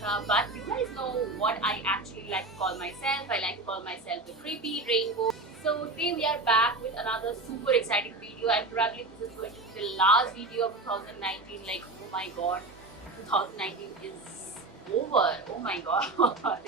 Priyanka, but you guys know what I actually like to call myself. I like to call myself the creepy rainbow. So today we are back with another super exciting video, and probably this is going to be the last video of 2019. Like, oh my god, 2019 is over. Oh my god.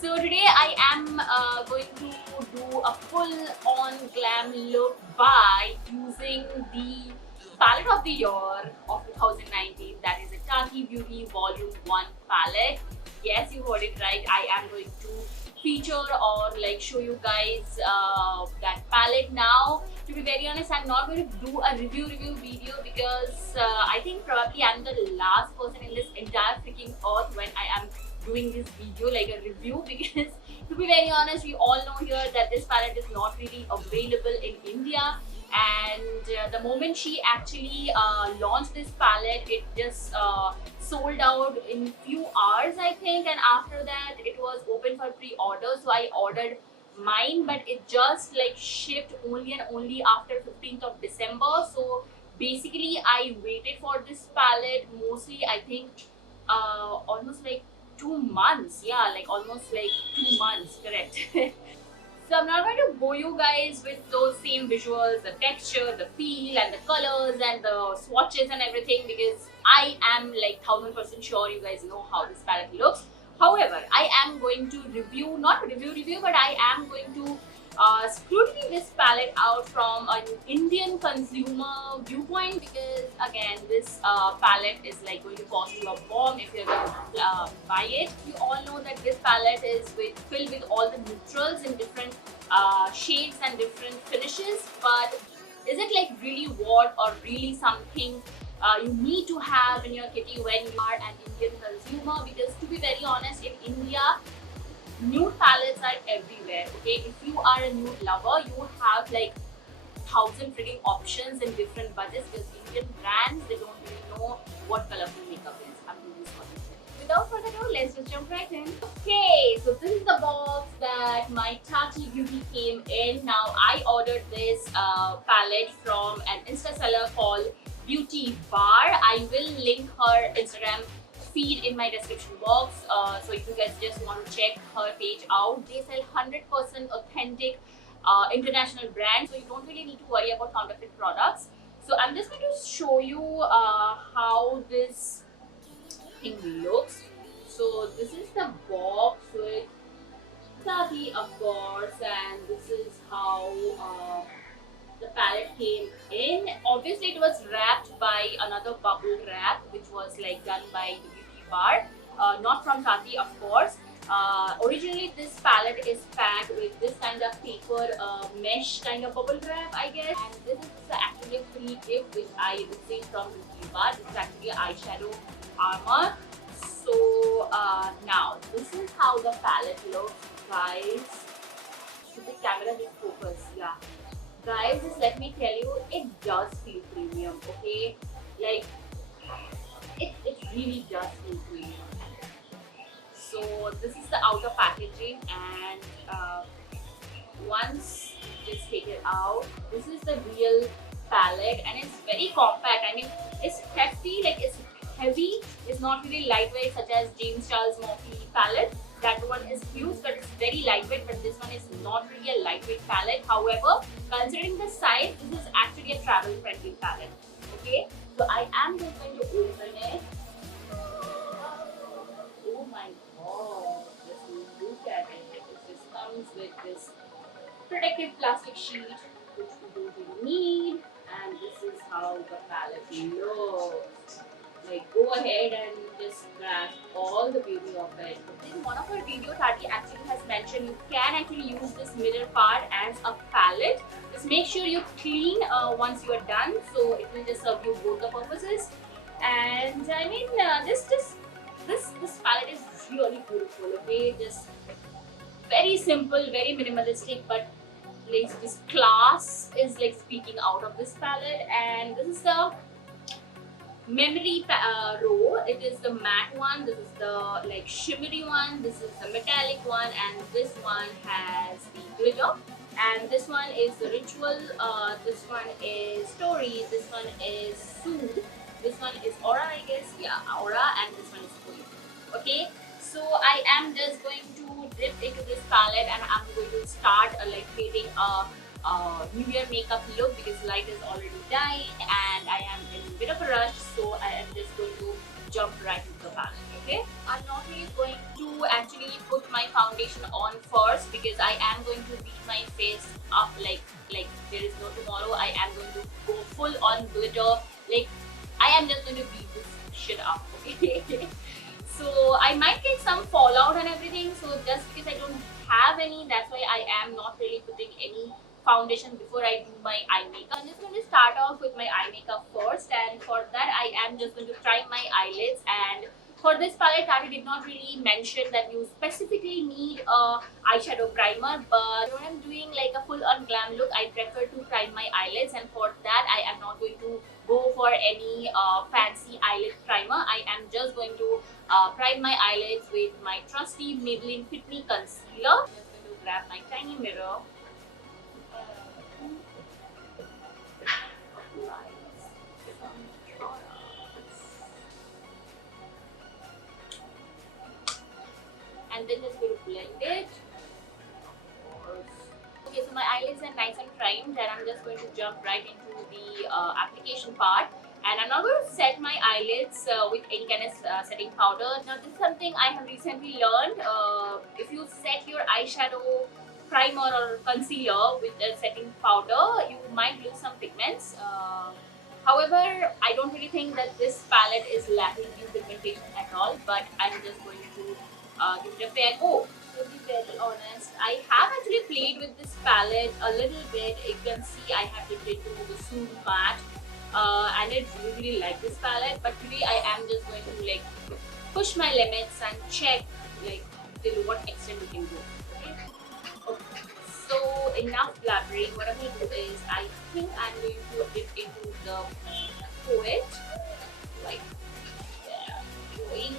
So today I am going to do a full-on glam look by using the palette of the year of 2019, that is the Tati Beauty Volume 1 palette. Yes, you heard it right. I am going to feature or like show you guys that palette now. To be very honest, I'm not going to do a review video because I think probably I'm the last person in this entire freaking earth when I am doing this video like a review, because to be very honest, we all know here that this palette is not really available in India, and the moment she actually launched this palette, it just sold out in few hours, I think, and after that it was open for pre-order. So I ordered mine, but it just like shipped only and only after 15th of December. So basically I waited for this palette mostly, I think almost like 2 months. Yeah, like almost like 2 months, correct. So I'm not going to bore you guys with those same visuals, the texture, the feel and the colors and the swatches and everything, because I am like 1000% sure you guys know how this palette looks. However, I am going to review, not review, but I am going to scrutiny this palette out from an Indian consumer viewpoint, because again this palette is like going to cost you a bomb if you're going to buy it. You all know that this palette is filled with all the neutrals in different shades and different finishes, but is it like really what or really something you need to have in your kitty when you are an Indian consumer? Because to be very honest, in India nude palettes are everywhere. Okay, if you are a nude lover, you have like 1000 freaking options in different budgets, because Indian brands, they don't really know what colorful makeup is. I'm doing this for you. Without further ado, let's just jump right in. Okay, so this is the box that my Tati Beauty came in. Now I ordered this palette from an Insta seller called Beauty Bar. I will link her Instagram feed in my description box, so if you guys just want to check her page out. They sell 100% authentic international brands, so you don't really need to worry about counterfeit products. So I'm just going to show you how this thing looks. So this is the box with Tati, of course, and this is how the palette came in. Obviously it was wrapped by another bubble wrap, which was like done by the Beauty Bar, not from Tati, of course. Originally this palette is packed with this kind of paper mesh kind of bubble wrap, I guess, and this is actually a free gift which I received from Beauty Bar. This is actually an eyeshadow armor. So now this is how the palette looks, guys. So the camera will focus, yeah. Guys, just let me tell you, it does feel premium, okay? Like, it really does feel premium. So this is the outer packaging, and once you just take it out, this is the real palette, and it's very compact. I mean, it's hefty, like it's heavy. It's not really lightweight such as James Charles Murphy palette. That one is huge, but it's very lightweight, but this one is not really a lightweight palette. However, considering the size, this is actually a travel friendly palette. Okay, so I am just going to open it. Oh my god, just look at it. It just comes with this protective plastic sheet, which we don't really need, and this is how the palette looks. Like, go ahead and just grasp all the beauty of it. In one of her videos, Tati actually has mentioned you can actually use this middle part as a palette. Just make sure you clean once you are done, so it will just serve you both the purposes. And I mean, this palette is really beautiful. Okay, just very simple, very minimalistic, but like this class is like speaking out of this palette. And this is the memory row. It is the matte one, this is the like shimmery one, this is the metallic one, and this one has the glitter, and this one is the ritual, this one is story, this one is soothe, this one is aura, I guess, yeah, aura, and this one is cool. Okay, so I am just going to dip into this palette and I'm going to start like creating a New Year makeup look because light is already dying and I am in a bit of a rush, so I am just going to jump right into the palette. Okay, I'm not really going to actually put my foundation on first because I am going to beat my face up like there is no tomorrow. I am going to go full on glitter, like I am just going to beat this shit up. Okay. So I might get some fallout and everything. So just because I don't have any, that's why I am not really putting any foundation before I do my eye makeup. I'm just going to start off with my eye makeup first, and for that I am just going to prime my eyelids. And for this palette, Tati did not really mention that you specifically need a eyeshadow primer, but when I'm doing like a full on glam look, I prefer to prime my eyelids, and for that I am not going to go for any fancy eyelid primer. I am just going to prime my eyelids with my trusty Maybelline Fit Me Concealer. I'm just going to grab my tiny mirror. Apply some products. And then just going to blend it. Okay, so my eyelids are nice and primed, and I'm just going to jump right into the application part. And I'm not going to set my eyelids with any kind of setting powder. Now, this is something I have recently learned. If you set your eyeshadow primer or concealer with a setting powder, you might lose some pigments. However, I don't really think that this palette is lacking in pigmentation at all, but I'm just going to give it a fair go. To be very honest, I have actually played with this palette a little bit. You can see I have dipped into the Soon Matte, and I really like this palette. But today I am just going to like push my limits and check like till what extent we can go. Okay. Okay. So enough blabbering. What I'm going to do is I think I'm going to dip into the Poet, like doing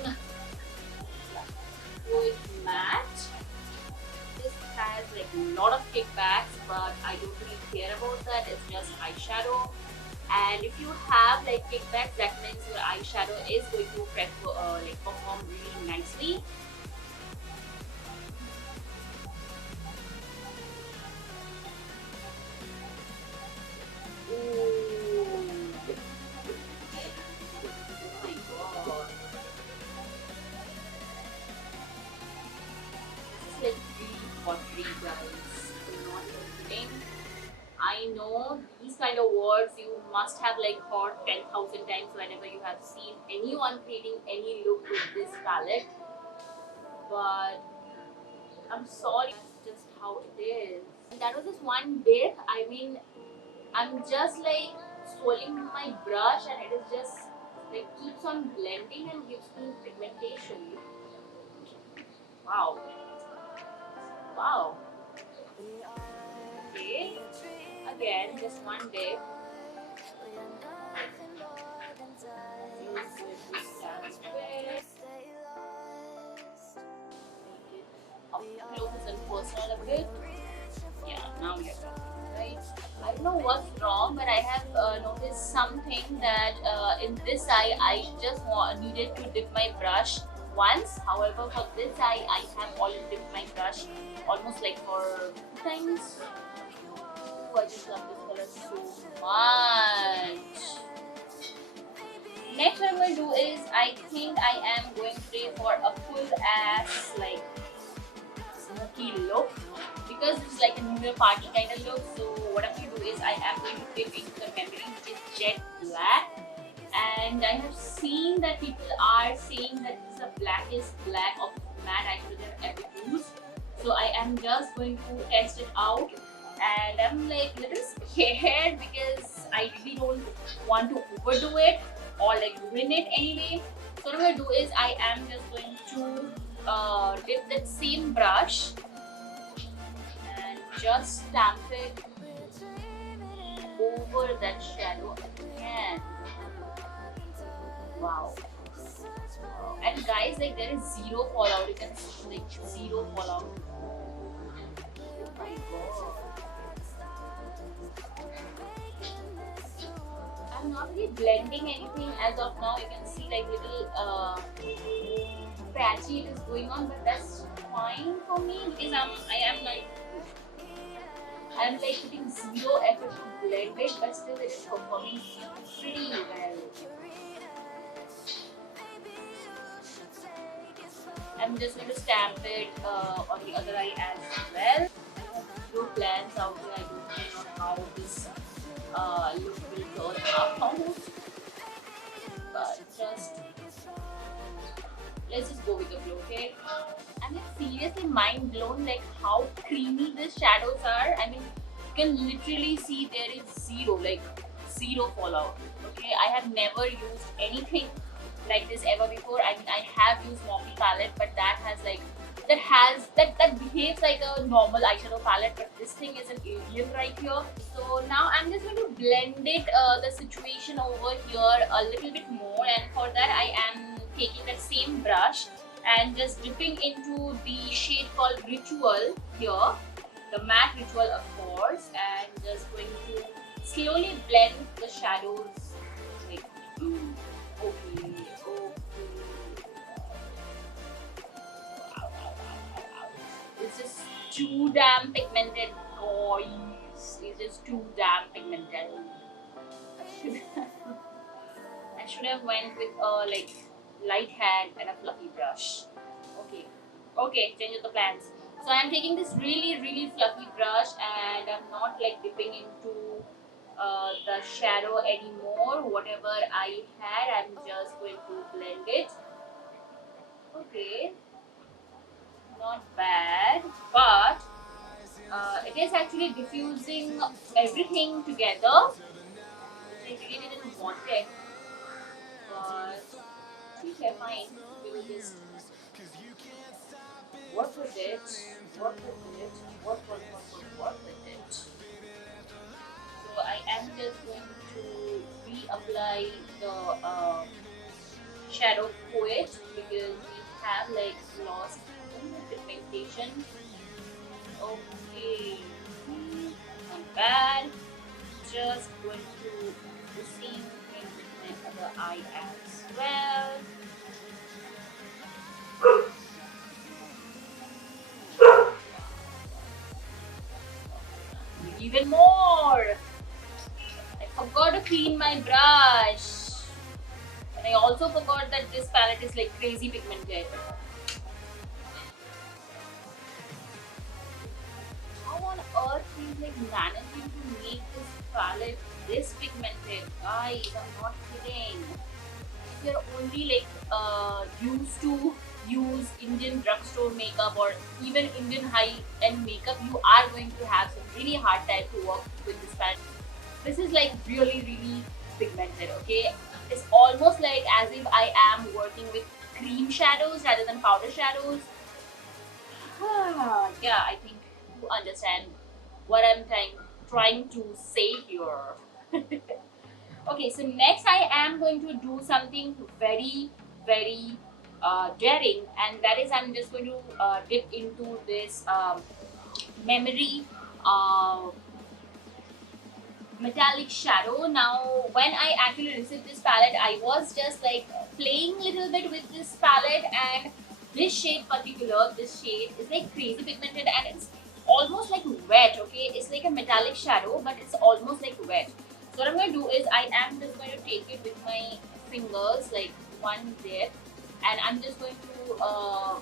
Poet Matte. This has like a lot of kickbacks, but I don't really care about that. It's just eyeshadow, and if you have like kickbacks, that means your eyeshadow is going to perform really nicely. Ooh. Oh my god. This is like really pottery, guys. I'm not even kidding. I know these kind of words you must have like heard 10,000 times whenever you have seen anyone creating any look with this palette. But I'm sorry, that's just how it is. That was just one dip. I mean, I'm just like swirling with my brush and it is just like keeps on blending and gives me pigmentation. Wow. Wow. Okay. Again, just one dip. Use with this sandwich. Make it up close and personal a bit. Yeah, now we are talking, right? I don't know what's wrong, but I have noticed something that in this eye, I just needed to dip my brush once. However, for this eye, I have already dipped my brush almost like for 2 times. Ooh, I just love this color so much. Next, what I'm going to do is, I think I am going to pray for a full ass like smoky look because it's like a New Year party kind of look. So what I'm going to do is I am going to dip into the membrane, which is jet black, and I have seen that people are saying that this is the blackest black of matte eyeshadow they've ever used. So I am just going to test it out, and I'm like a little scared because I really don't want to overdo it or like ruin it anyway. So what I'm going to do is I am just going to dip that same brush and just stamp it over that shadow again. Wow. And guys, like there is zero fallout. You can see like zero fallout. Oh my god. I'm not really blending anything as of now. You can see like little patchy it is going on, but that's fine for me because I am like putting zero effort to blend it, but still it is performing pretty well. I'm just going to stamp it on the other eye as well. I have no plans out here. I don't know how this look will turn out, but let's just go with the flow, okay? I'm like seriously mind blown like how creamy these shadows are. I mean, you can literally see there is zero fallout. Okay, I have never used anything like this ever before. I mean, I have used Morphe palette, but that behaves like a normal eyeshadow palette, but this thing is an alien right here. So now I'm just going to blend it, the situation over here a little bit more, and for that I am taking that same brush and just dipping into the shade called Ritual here, the matte Ritual of course, and just going to slowly blend the shadows like okay. It's just too damn pigmented, guys. It's just too damn pigmented. I should have went with a like light hand and a fluffy brush. Okay, change of the plans. So I'm taking this really fluffy brush and I'm not like dipping into the shadow anymore. Whatever I had, I'm just going to blend it. Okay, not bad, but it is actually diffusing everything together, which I really didn't want it, but okay, fine. We will just work with it, work with it, work with it. So I am just going to reapply the shadow coat because we have like lost the pigmentation. Okay, not bad. Just going to do the same thing with my other eye as well. Even more. I forgot to clean my brush, and I also forgot that this palette is like crazy pigmented. How on earth is like managing to make this palette this pigmented? Guys, I'm not kidding. If you're only like used to use Indian drugstore makeup or even Indian high-end makeup, you are going to have some really hard time to work with this palette. This is like really pigmented, okay? It's almost like as if I am working with cream shadows rather than powder shadows. Yeah, I think you understand what I'm trying to say here. Okay, so next I am going to do something very daring, and that is I'm just going to dip into this memory metallic shadow. Now when I actually received this palette, I was just like playing a little bit with this palette, and this shade is like crazy pigmented and it's almost like wet. Okay, it's like a metallic shadow but it's almost like wet. So what I'm going to do is I am just going to take it with my fingers, like one dip, and I'm just going to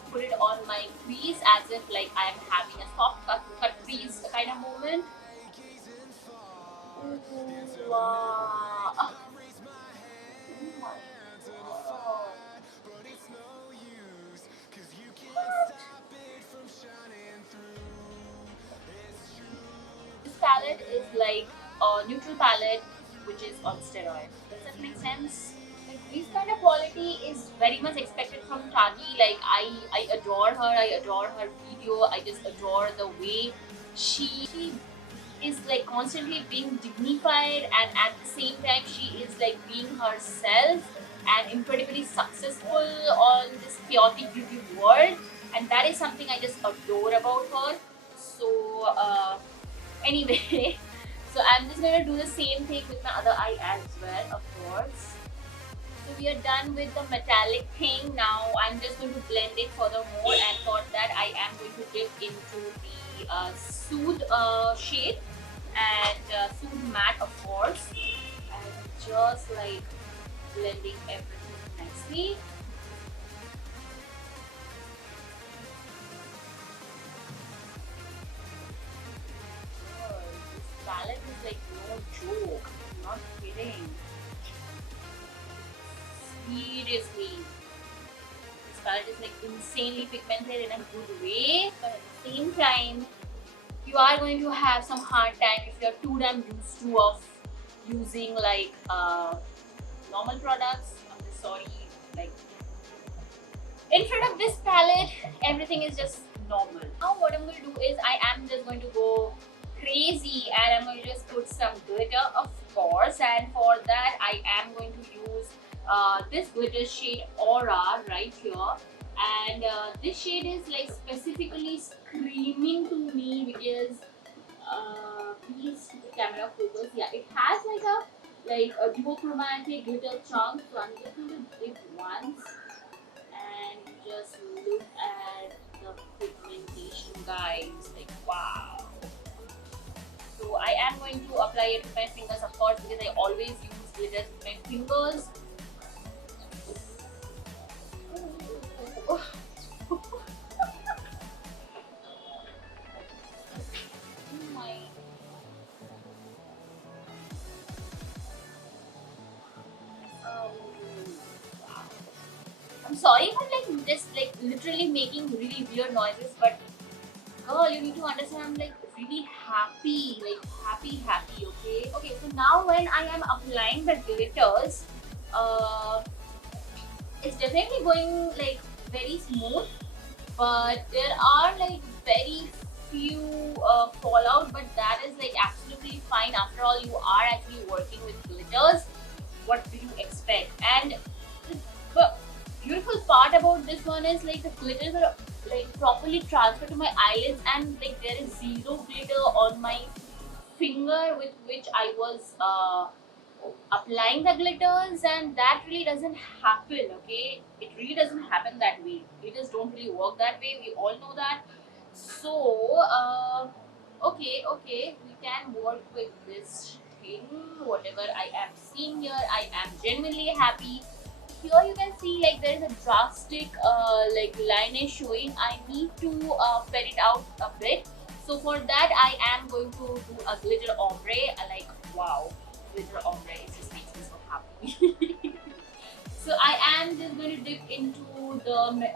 put it on my crease as if like I am having a soft cut crease kind of moment. Ooh, wow. Oh my god. This palette is like a neutral palette which is on steroids. Does that make sense? Like this kind of quality is very much expected from Tati. Like I adore her. I adore her video. I just adore the way she is like constantly being dignified, and at the same time she is like being herself and incredibly successful on this chaotic beauty world, and that is something I just adore about her. So anyway, so I'm just going to do the same thing with my other eye as well, of course. So we are done with the metallic thing. Now I'm just going to blend it furthermore, and for that I am going to dip into the Soothe shade and Soothe matte, of course, and just like blending everything nicely. Oh, this palette is like no joke. I'm not kidding. Seriously, this palette is like insanely pigmented in a good way, but at the same time, you are going to have some hard time if you're too damn used to of using like normal products. I'm just sorry, like in front of this palette, everything is just normal. Now what I'm going to do is I am just going to go crazy and I'm going to just put some glitter, of course, and for that I am going to use this glitter shade Aura right here, and this shade is like specifically screaming to me because please the camera focus. Yeah, it has like a duochromatic glitter chunk, so I'm just going to dip once and just look at the pigmentation, guys. Like wow. So I am going to apply it with my fingers, of course, because I always use glitter with my fingers. Oh my. Wow. I'm sorry if I'm like just like literally making really weird noises, but girl, you need to understand I'm like really happy, like happy, okay? Okay, so now when I am applying the glitters, it's definitely going like very smooth, but there are like very few fallout, but that is like absolutely fine. After all, you are actually working with glitters. What do you expect? And the beautiful part about this one is like the glitters are like properly transferred to my eyelids, and like there is zero glitter on my finger with which I was applying the glitters, and that really doesn't happen. Okay, it really doesn't happen that way. Glitters don't really work that way, we all know that. So okay, we can work with this thing. Whatever I am seeing here, I am genuinely happy. Here you can see like there is a drastic like line is showing. I need to fet it out a bit. So for that I am going to do a glitter ombre. Like wow, glitter ombre, it just makes me so happy. So I am just going to dip into the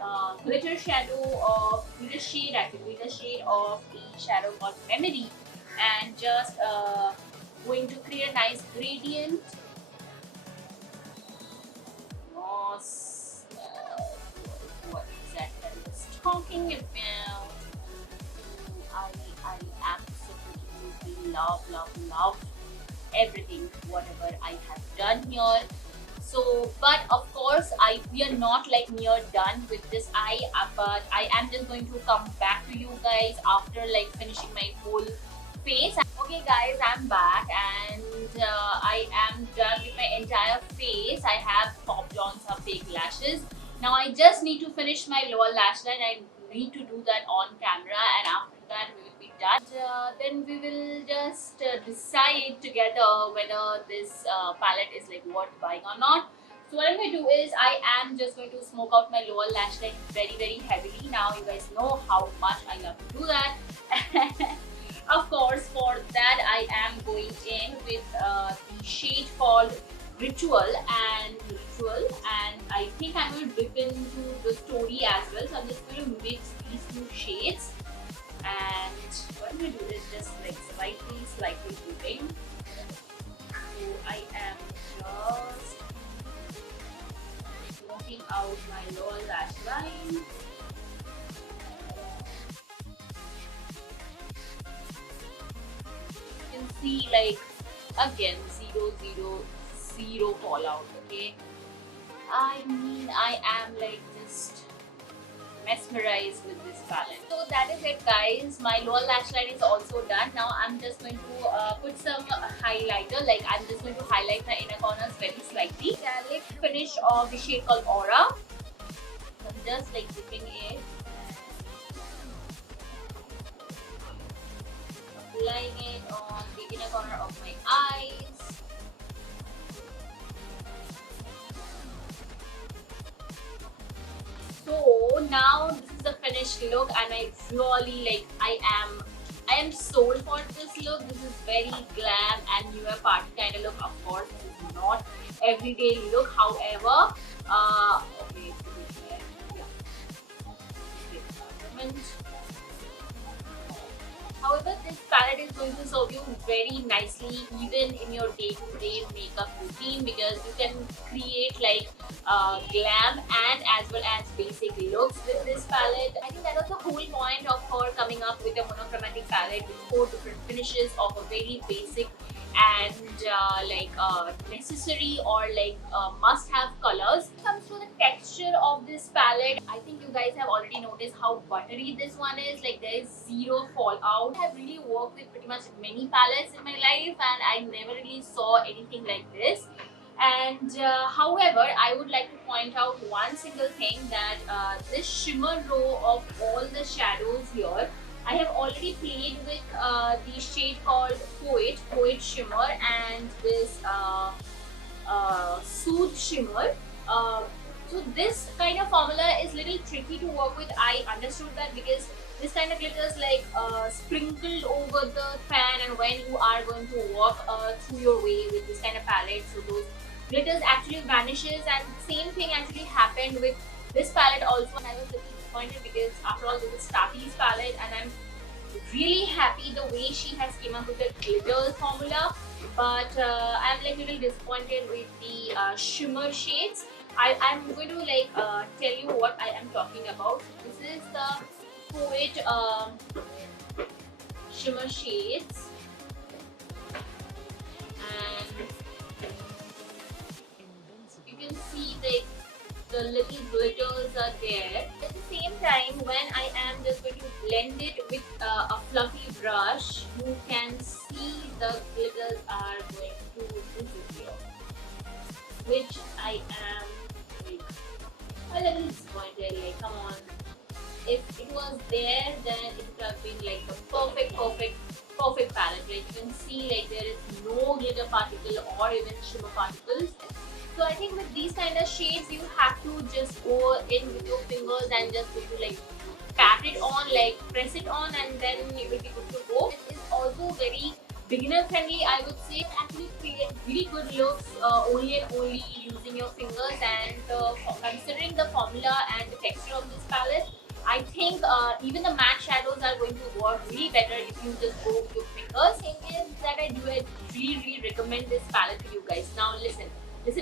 glitter shade of the shadow called Memory, and just going to create a nice gradient. Yes, what exactly I was talking about. I absolutely love everything, whatever I have done here. So, but of course, we are not like near done with this eye, but I am just going to come back to you guys after like finishing my whole face. Okay guys, I'm back, and I am done with my entire face. I have popped on some fake lashes. Now I just need to finish my lower lash line. I need to do that on camera, and after that we will be done. Then we will just decide together whether this palette is like worth buying or not. So what I'm going to do is I am just going to smoke out my lower lash line very heavily. Now you guys know how much I love to do that. Of course, for that I am going in with the shade called Ritual, and I think I'm going to dip into the Story as well. So I'm just going to mix these two shades, and what I'm going to do is just like slightly dipping. So I am just smoking out my lower lash line. You can see like again zero fallout. Okay, I mean I am like just mesmerized with this palette. So that is it, guys. My lower lash line is also done. Now I'm just going to put some highlighter. Like I'm just going to highlight my inner corners very slightly. Metallic finish of the shade called Aura. So I'm just like dipping it, applying it on the inner corner of my eyes. So now this is the finished look, and I really like. I am sold for this look. This is very glam and newer party kind of look. Of course, this is not everyday look. However, okay, yeah. However, this palette is going to serve you very nicely even in your day-to-day makeup routine, because you can create like glam and as well as basic looks with this palette. I think that was the whole point of her coming up with a monochromatic palette with 4 different finishes of a very basic and necessary or like must-have colors. When it comes to the texture of this palette, I think you guys have already noticed how buttery this one is. Like there is zero fallout. I have really worked with pretty much many palettes in my life, and I never really saw anything like this. And however, I would like to point out one single thing, that this shimmer row of all the shadows here, I have already played with the shade called Poet Shimmer, and this Soothe Shimmer. So this kind of formula is little tricky to work with. I understood that because this kind of glitters like sprinkled over the pan, and when you are going to walk through your way with this kind of palette, so those glitters actually vanishes. And same thing actually happened with this palette also, and I was little disappointed because after all this is Tati's palette, and I'm really happy the way she has came up with the glitter formula, but I'm like little disappointed with the shimmer shades. I'm going to like tell you what I am talking about. This is the Poet shimmer shades, and you can see the little glitters are there. At the same time, when I am just going to blend it with a fluffy brush, you can see the glitters are going to disappear, which I am like a little disappointed. Like, come on, if it was there, then it would have been like the perfect palette. Like you can see, like there is no glitter particle or even shimmer particles. So I think with these kind of shades, you have to just go in with your fingers and just going to like pat it on, like press it on, and then you will be good to go. It is also very beginner friendly, I would say. Actually create really good looks only and only using your fingers, and considering the formula and the texture of this palette, I think even the matte shadows are going to work really better if you just go with your fingers. Thing is that I really recommend this palette to you guys. Now listen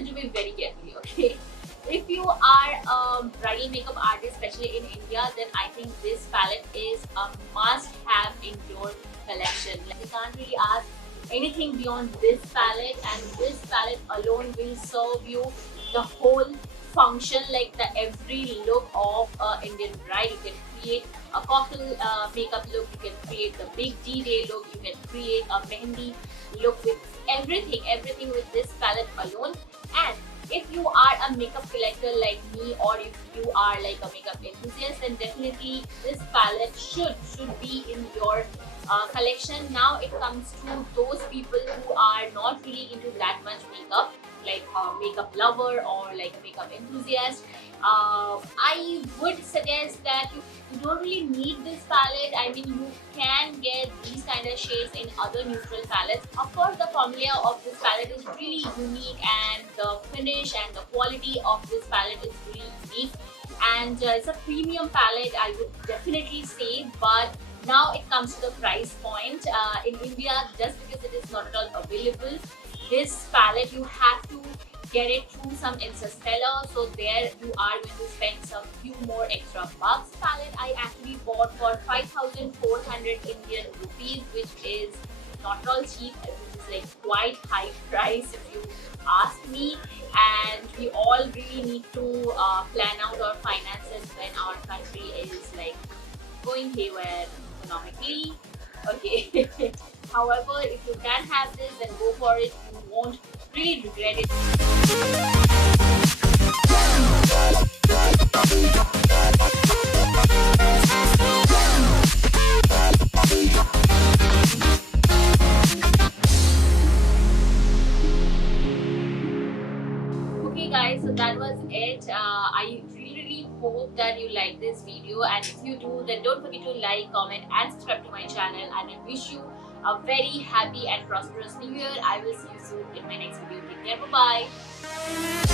to me very carefully, okay? If you are a bridal makeup artist, especially in India, then I think this palette is a must-have in your collection. Like, you can't really ask anything beyond this palette, and this palette alone will serve you the whole function, like the every look of Indian bride. You can create a cocktail makeup look, you can create the big D-Day look, you can create a mehendi look with everything with this palette alone. And if you are a makeup collector like me, or if you are like a makeup enthusiast, then definitely this palette should be in your collection. Now it comes to those people who are not really into that much makeup, like a makeup lover or like a makeup enthusiast. I would suggest that you don't really need this palette. I mean, you can get these kind of shades in other neutral palettes. Of course, the formula of this palette is really unique, and the finish and the quality of this palette is really unique, and it's a premium palette, I would definitely say. But now it comes to the price point. In India, just because it is not at all available, this palette you have to get it through some Instaseller, so there you are going to spend some few more extra bucks. Palette I actually bought for 5,400 Indian rupees, which is not at all cheap, which is like quite high price if you ask me, and we all really need to plan out our finances when our country is like going haywire economically. Okay. However, if you can have this, then go for it. You won't really regret it. Okay guys, so that was it. I really hope that you like this video, and if you do, then don't forget to like, comment and subscribe to my channel, and I wish you a very happy and prosperous new year. I will see you soon in my next video. Take care. Bye bye.